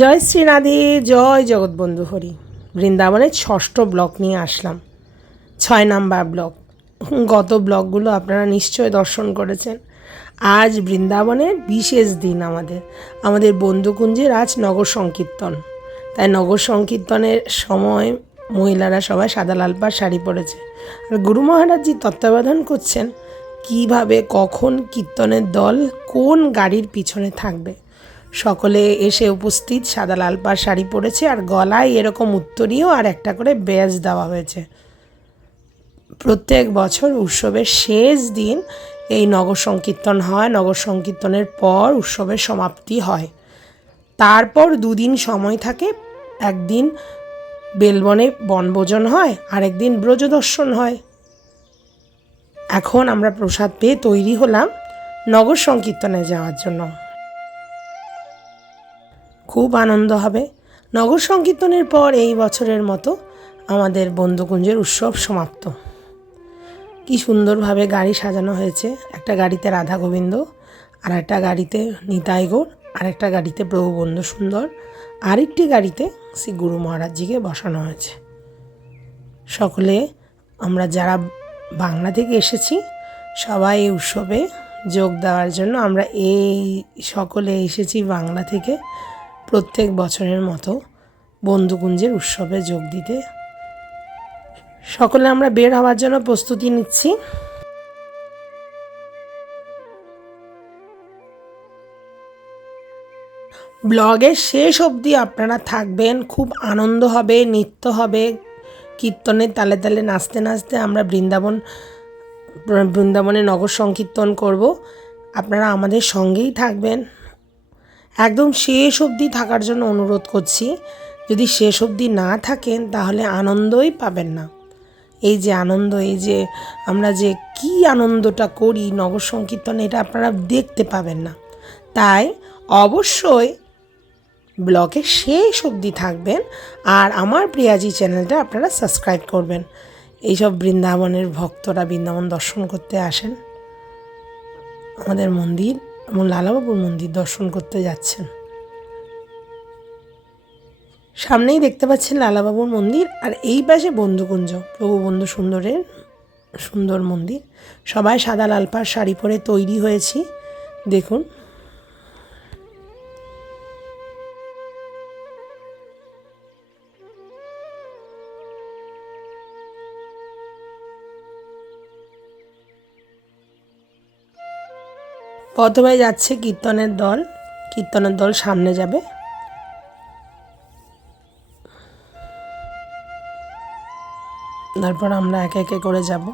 জয় শ্রীনাথে, জয় জগৎবন্ধু হরি। বৃন্দাবনের ষষ্ঠ ব্লক নিয়ে আসলাম, 6 নাম্বার ব্লক। গত ব্লকগুলো আপনারা নিশ্চয় দর্শন করেছেন। আজ বৃন্দাবনের বিশেষ দিন। আমাদের বন্ধুকুঞ্জের আজ নগর সংকীর্তন। তাই নগর সংকীর্তনের সময় মহিলারা সবাই সাদা লাল পাড় শাড়ি পরেছে, আর গুরু মহারাজজি তত্ত্বাবধান করছেন কিভাবে কখন কীর্তনের দল কোন গাড়ির পিছনে থাকবে। সকলে এসে উপস্থিত, সাদা লাল পাড় শাড়ি পরেছে, আর গলায় এরকম উত্তরীয় আর একটা করে ব্যাজ দেওয়া হয়েছে। প্রত্যেক বছর উৎসবের শেষ দিন এই নগর সংকীর্তন হয়। নগর সংকীর্তনের পর উৎসবের সমাপ্তি হয়। তারপর 2 দিন সময় থাকে। একদিন বেলবনে বনভোজন হয়, আরেকদিন ব্রজদর্শন হয়। এখন আমরা প্রসাদ পেয়ে তৈরি হলাম নগর সংকীর্তনে যাওয়ার জন্য। খুব আনন্দ হবে। নগর সংকীর্তনের পর এই বছরের মতো আমাদের বন্ধুকুঞ্জের উৎসব সমাপ্ত। কি সুন্দরভাবে গাড়ি সাজানো হয়েছে। একটা গাড়িতে রাধা গোবিন্দ, আর একটা গাড়িতে নিতাই গৌর, আর একটা গাড়িতে প্রভু বন্ধু সুন্দর, আরেকটি গাড়িতে শ্রী গুরু মহারাজজিকে বসানো হয়েছে। সকলে আমরা যারা বাংলা থেকে এসেছি সবাই এই উৎসবে যোগ দেওয়ার জন্য আমরা সকলে এসেছি বাংলা থেকে, প্রত্যেক বছরের মতো বন্ধুকুঞ্জের উৎসবে যোগ দিতে। সকলে আমরা বের হওয়ার জন্য প্রস্তুতি নিচ্ছি। ব্লগের শেষ অবধি আপনারা থাকবেন। খুব আনন্দ হবে, নৃত্য হবে, কীর্তনের তালে তালে নাচতে নাচতে আমরা বৃন্দাবনে নগর সংকীর্তন করব। আপনারা আমাদের সঙ্গেই থাকবেন। একদম শেষ অবধি থাকার জন্য অনুরোধ করছি। যদি শেষ অবধি না থাকেন তাহলে আনন্দই পাবেন না। এই যে আনন্দ, এই যে আমরা যে কি আনন্দটা করি নগর সংকীর্তনে, এটা আপনারা দেখতে পাবেন না। তাই অবশ্যই ব্লগের শেষ অবধি থাকবেন, আর আমার প্রিয়াজি চ্যানেলটা আপনারা সাবস্ক্রাইব করবেন। এইসব বৃন্দাবনের ভক্তরা বৃন্দাবন দর্শন করতে আসেন, আমাদের মন্দির এবং লালাবাবুর মন্দির দর্শন করতে যাচ্ছেন। সামনেই দেখতে পাচ্ছেন লালাবাবুর মন্দির, আর এই পাশে বন্ধুকুঞ্জ, প্রভু বন্ধু সুন্দরের সুন্দর মন্দির। সবাই সাদা লাল পাড় শাড়ি পরে তৈরি হয়েছি, দেখুন। প্রথমে যাচ্ছে কীর্তনের দল সামনে যাবে। তারপর আমরা একে একে করে যাব।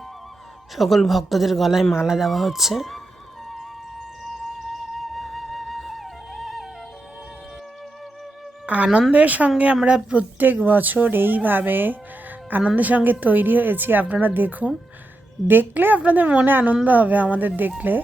সকল ভক্তদের গলায় মালা দেওয়া হচ্ছে। আনন্দের সঙ্গে আমরা প্রত্যেক বছর এইভাবে আনন্দের সঙ্গে তৈরি হয়েছি। আপনারা দেখুন, দেখলে আপনাদের মনে আনন্দ হবে আমাদের দেখলে।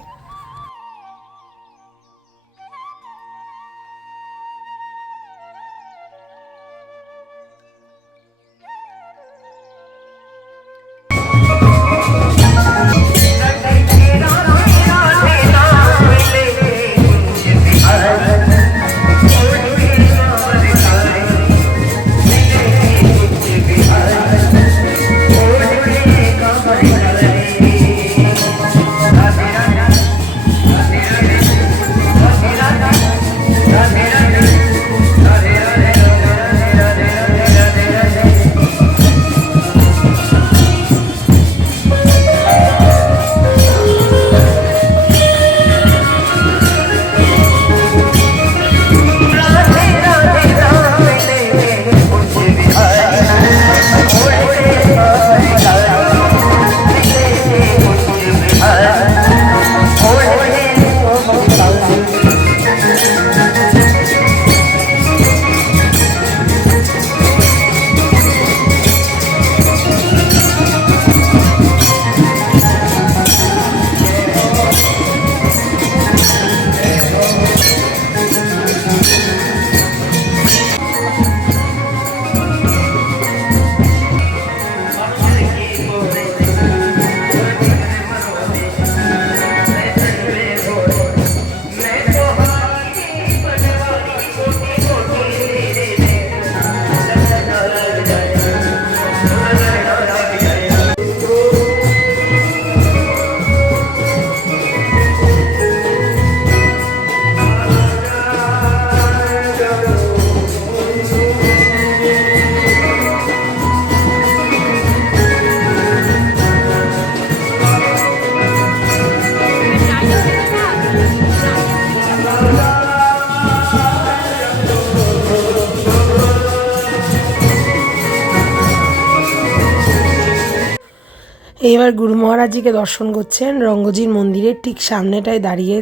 এবার গুরু মহারাজজিকে দর্শন করছেন রঙ্গজির মন্দিরের ঠিক সামনেটায় দাঁড়িয়ে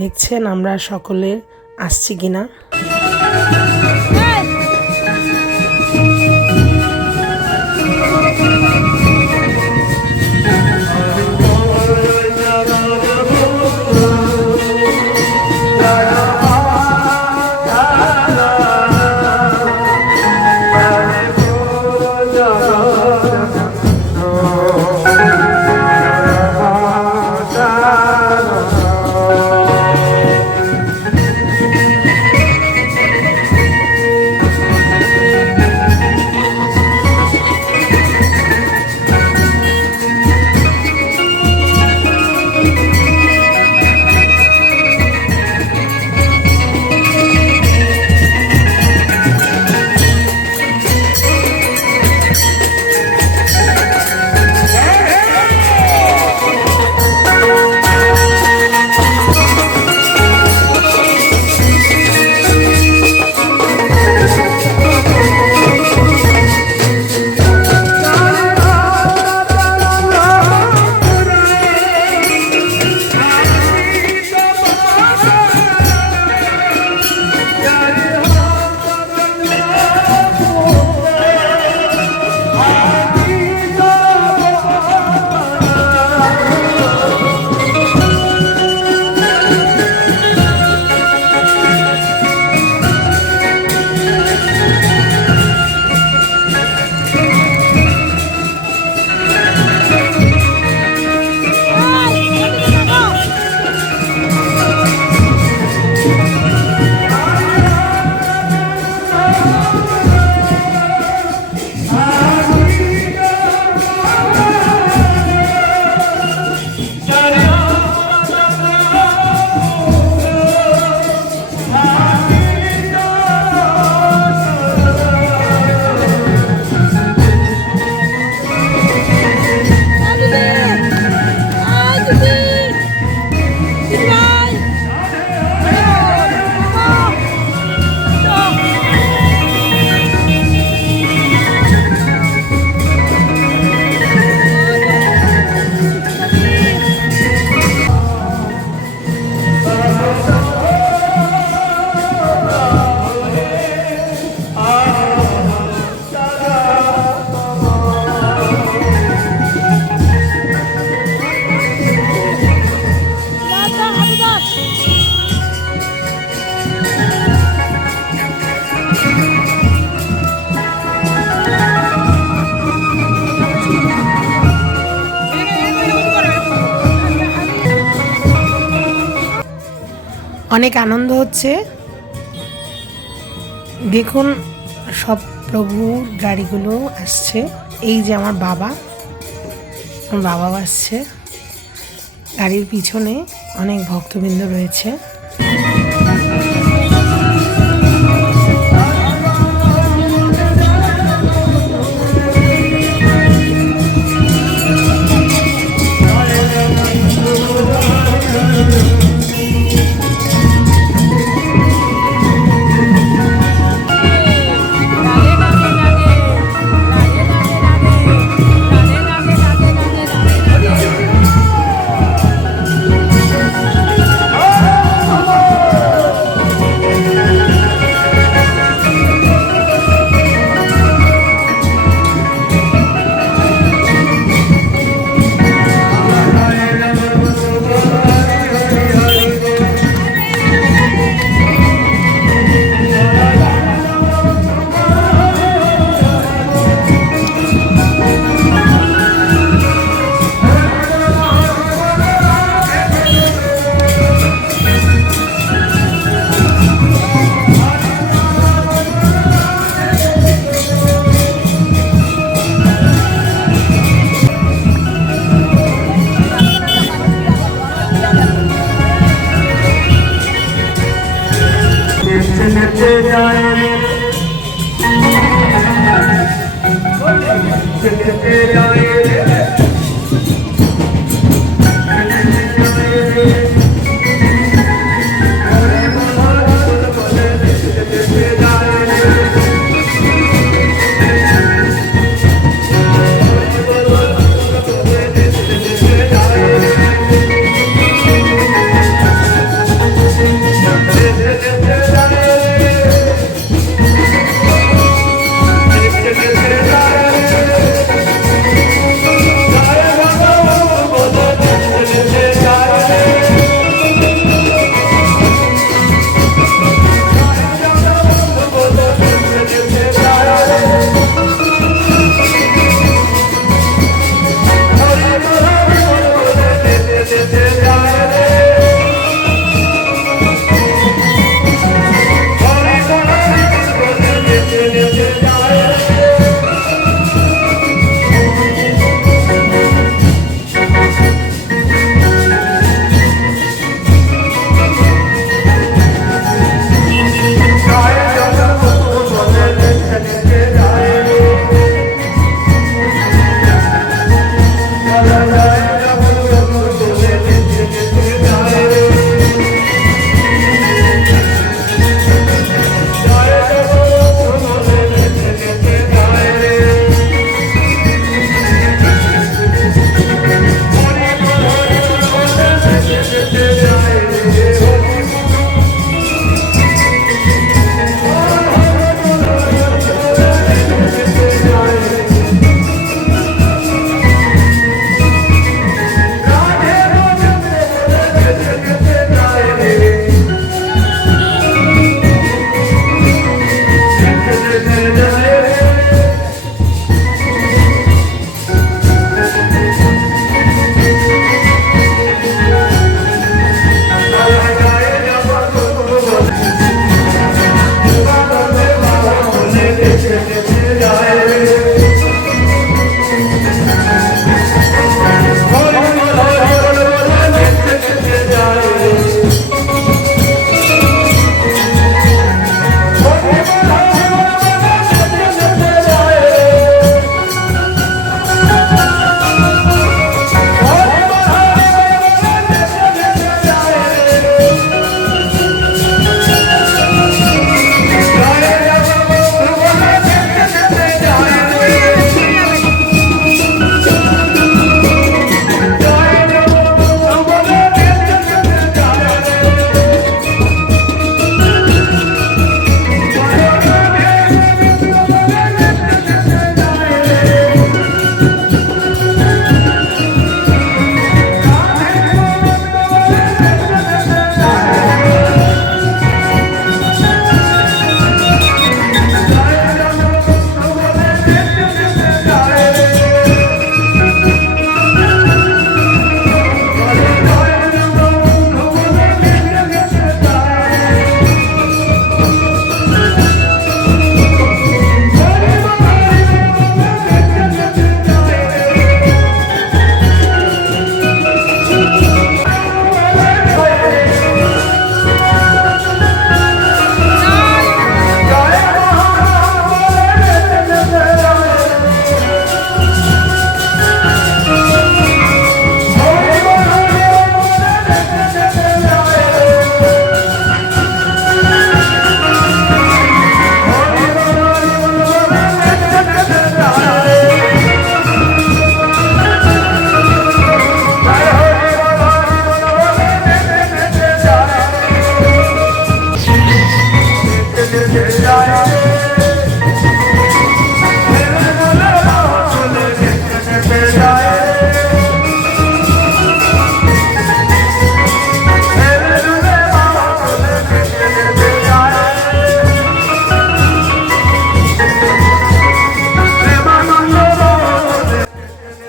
দেখছেন আমরা সকলে আসছি কিনা। অনেক আনন্দ হচ্ছে। দেখুন সব প্রভুর গাড়িগুলো আসছে। এই যে আমার বাবা আসছে, গাড়ির পিছনে অনেক ভক্তবৃন্দ রয়েছে।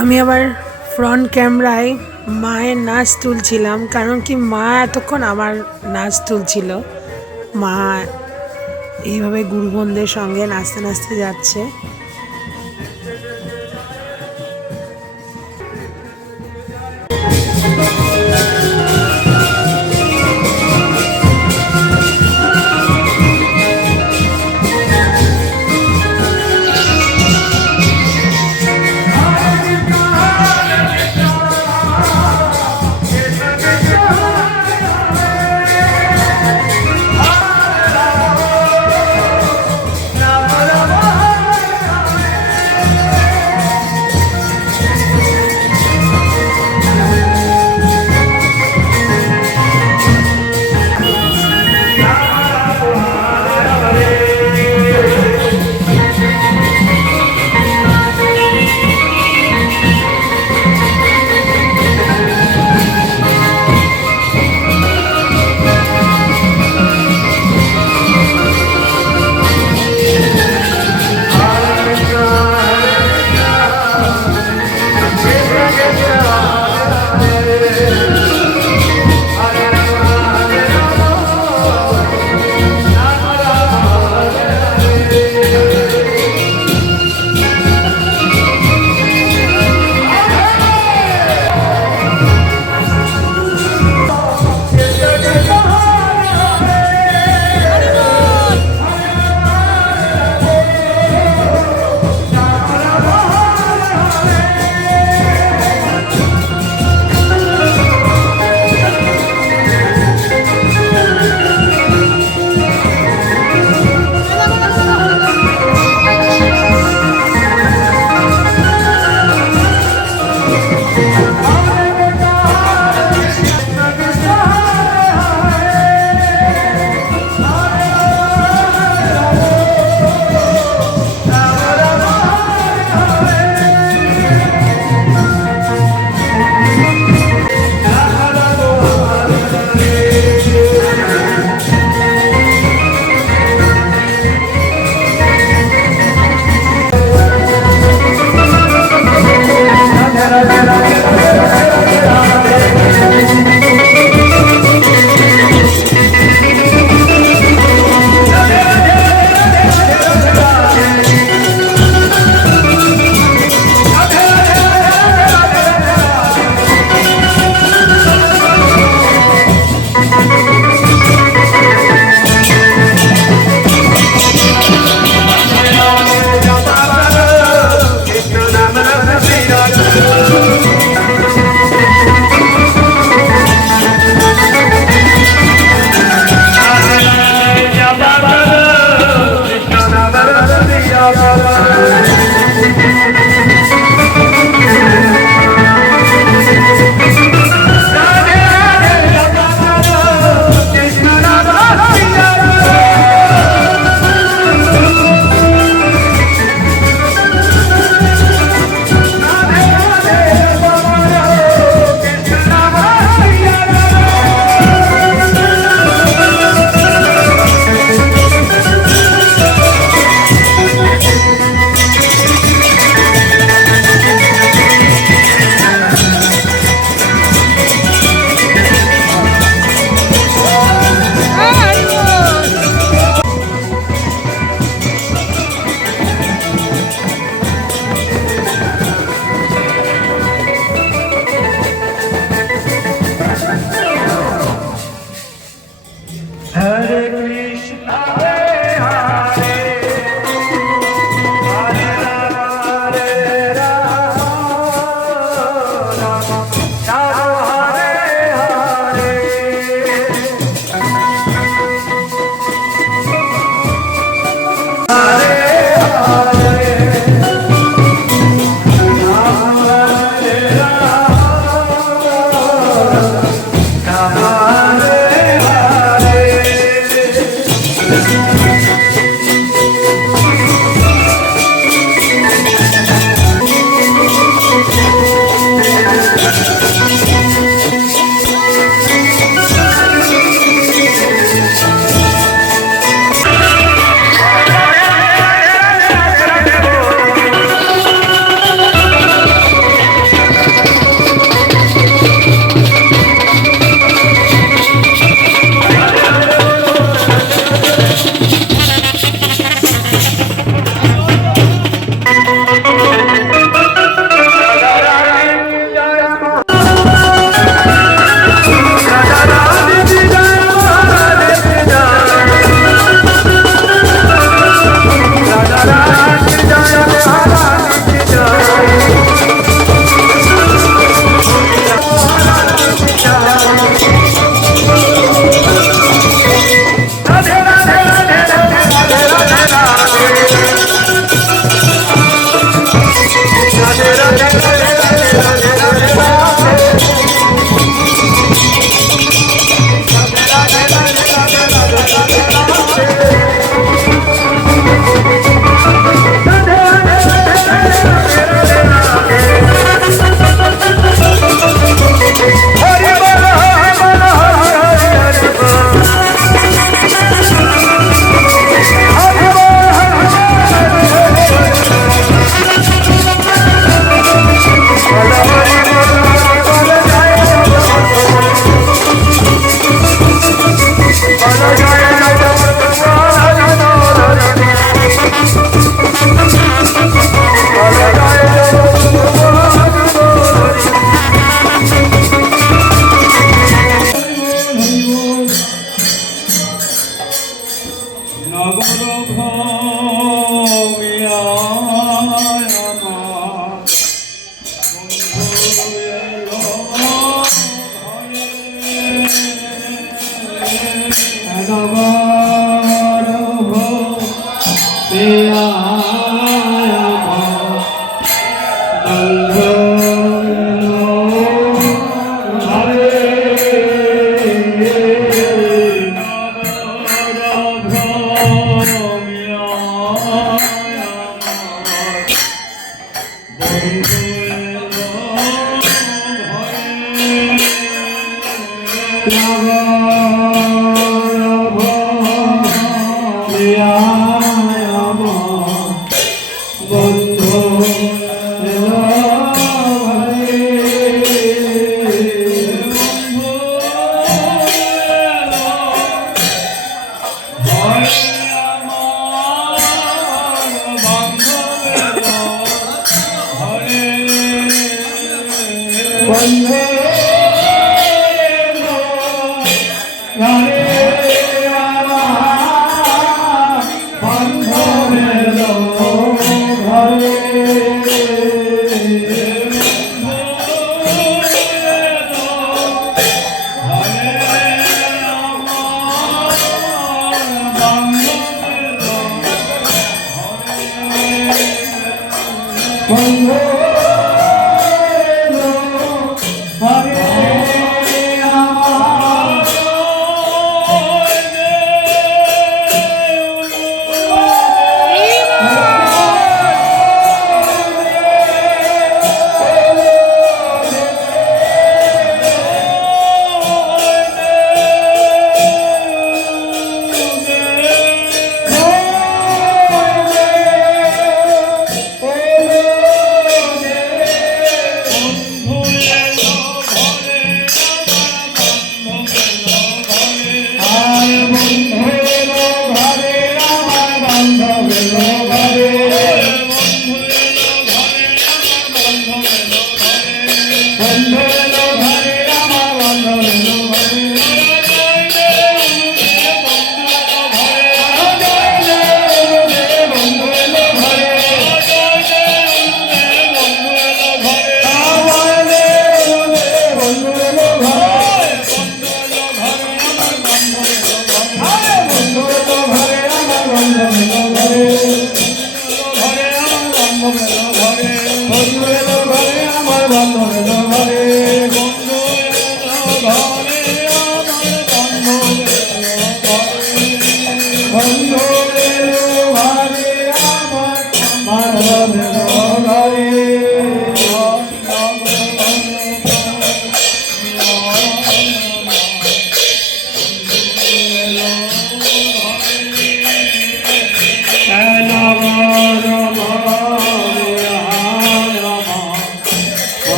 আমি আবার ফ্রন্ট ক্যামেরায় মায়ের নাচ তুলছিলাম, কারণ কি মা এতক্ষণ আমার নাচ তুলছিল। মা এইভাবে গুরু বোনদের সঙ্গে নাচতে নাচতে যাচ্ছে।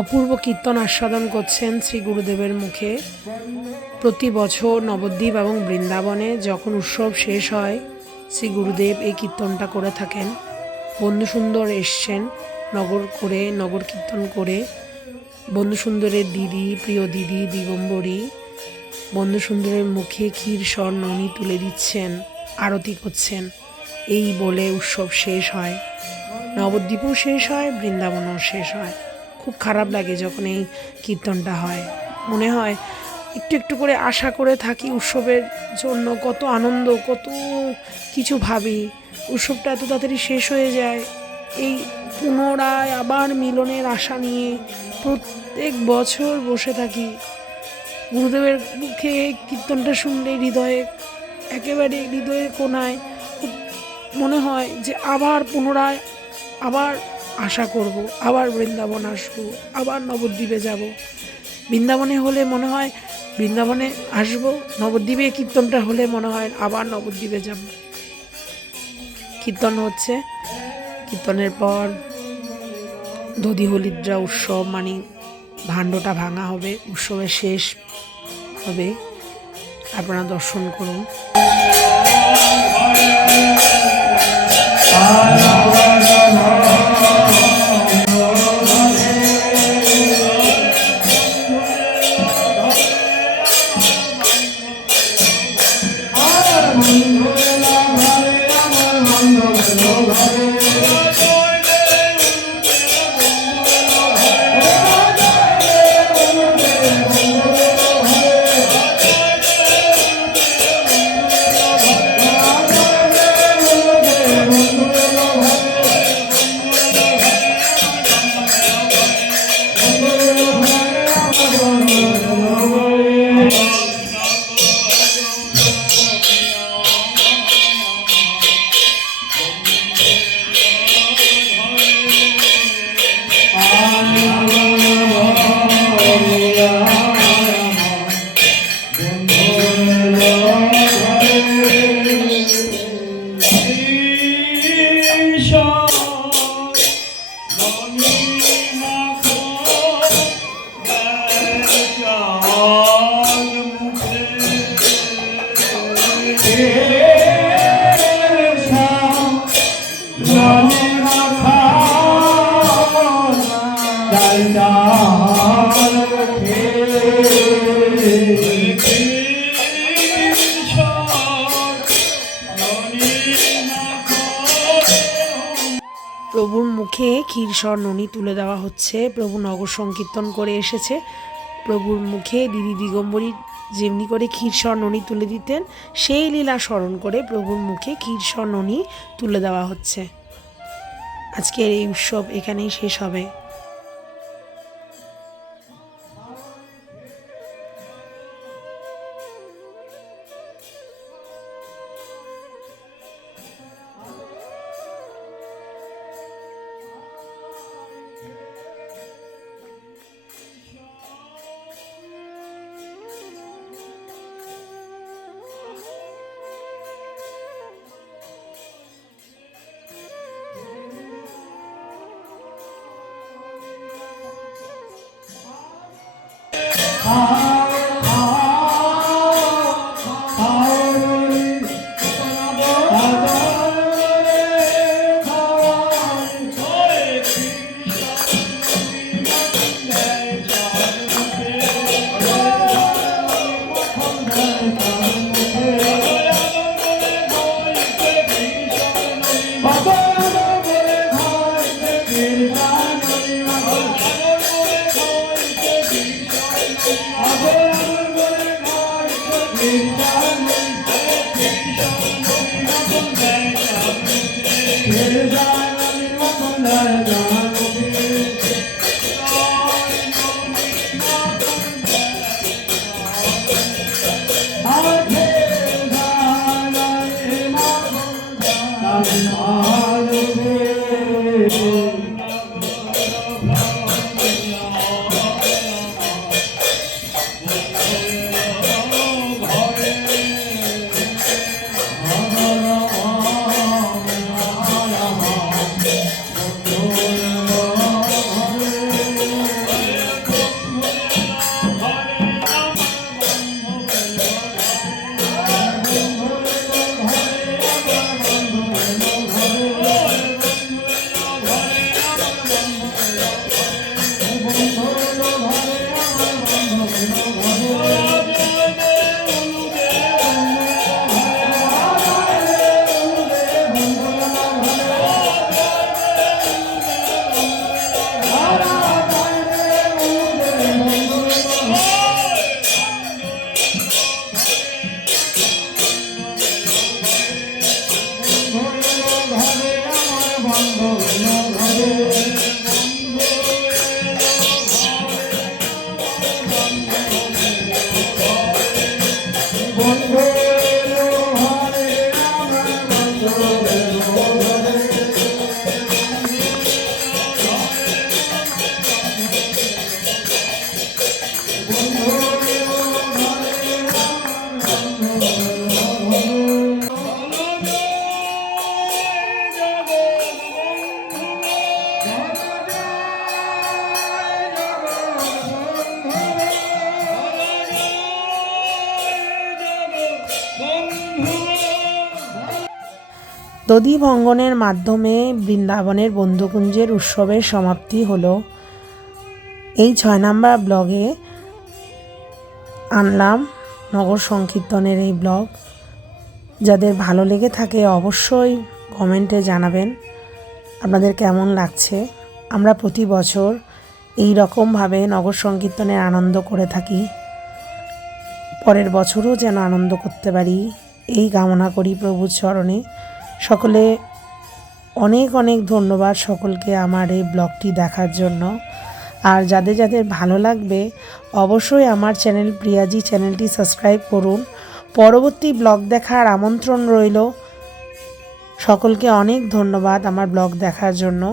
অপূর্ব কীর্তন আস্বাদন করছেন শ্রী গুরুদেবের মুখে। প্রতি বছর নবদ্বীপ এবং বৃন্দাবনে যখন উৎসব শেষ হয়, শ্রী গুরুদেব এই কীর্তনটা করে থাকেন। বন্ধু সুন্দর এসছেন নগর কীর্তন করে। বন্ধু সুন্দরের দিদি, প্রিয় দিদি দিগম্বরী বন্ধু সুন্দরের মুখে ক্ষীর স্বর ননি তুলে দিচ্ছেন, আরতি করছেন। এই বলে উৎসব শেষ হয়। নবদ্বীপও শেষ হয়, বৃন্দাবনও শেষ হয়। খুব খারাপ লাগে যখন এই কীর্তনটা হয়। মনে হয় একটু একটু করে আশা করে থাকি উৎসবের জন্য, কত আনন্দ, কত কিছু ভাবি। উৎসবটা এত তাড়াতাড়ি শেষ হয়ে যায়। এই পুনরায় আবার মিলনের আশা নিয়ে প্রত্যেক বছর বসে থাকি। গুরুদেবের মুখে কীর্তনটা শুনলে একেবারে হৃদয়ের কোণায় মনে হয় যে আবার পুনরায় আবার আশা করব, আবার বৃন্দাবন আসবো, আবার নবদ্বীপে যাব। বৃন্দাবনে হলে মনে হয় বৃন্দাবনে আসবো, নবদ্বীপে কীর্তনটা হলে মনে হয় আবার নবদ্বীপে যাব। কীর্তন হচ্ছে, কীর্তনের পর দধি হলিদ্রা উৎসব, মানে ভাণ্ডটা ভাঙা হবে, উৎসবের শেষ হবে। আপনারা দর্শন করুন। প্রভুর মুখে ক্ষীরসর ননি তুলে দেওয়া হচ্ছে। প্রভু নগর সংকীর্তন করে এসেছে। প্রভুর মুখে দিদি দিগম্বরী যেমনি করে ক্ষীরসর ননি তুলে দিতেন, সেই লীলা স্মরণ করে প্রভুর মুখে ক্ষীরসর ননি তুলে দেওয়া হচ্ছে। আজকের এই উৎসব এখানেই শেষ হবে। দধি ভঙ্গনের মাধ্যমে বৃন্দাবনের বন্ধুকুঞ্জের উৎসবের সমাপ্তি হলো। এই 6 নম্বর ব্লগে আনলাম নগর সংকীর্তনের এই ব্লগ। যাদের ভালো লেগে থাকে অবশ্যই কমেন্টে জানাবেন আপনাদের কেমন লাগছে। আমরা প্রতি বছর এই রকমভাবে নগর সংকীর্তনের আনন্দ করে থাকি, পরের বছরও যেন আনন্দ করতে পারি এই কামনা করি প্রভুর চরণে। সকলে অনেক অনেক ধন্যবাদ সকলকে আমার এই ব্লগটি দেখার জন্য। আর যাদের যাদের ভালো লাগবে অবশ্যই আমার চ্যানেল প্রিয়াজি চ্যানেলটি সাবস্ক্রাইব করুন। পরবর্তী ব্লগ দেখার আমন্ত্রণ রইল। সকলকে অনেক ধন্যবাদ আমার ব্লগ দেখার জন্য।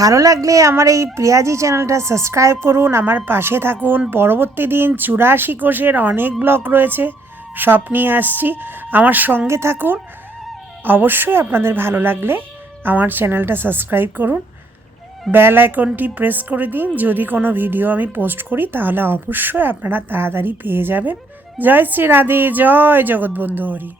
ভালো লাগলে আমার এই প্রিয়াজি চ্যানেলটা সাবস্ক্রাইব করুন, আমার পাশে থাকুন। পরবর্তী দিন 84 কোষের অনেক ব্লগ রয়েছে, সব নিয়ে আসছি, আমার সঙ্গে থাকুন। অবশ্যই আপনাদের ভালো লাগলে আমার চ্যানেলটা সাবস্ক্রাইব করুন, বেল আইকনটি প্রেস করে দিন। যদি কোনো ভিডিও আমি পোস্ট করি তাহলে অবশ্যই আপনারা তাড়াতাড়ি পেয়ে যাবেন। জয় শ্রী রাধে, জয় জগৎবন্ধু হরি।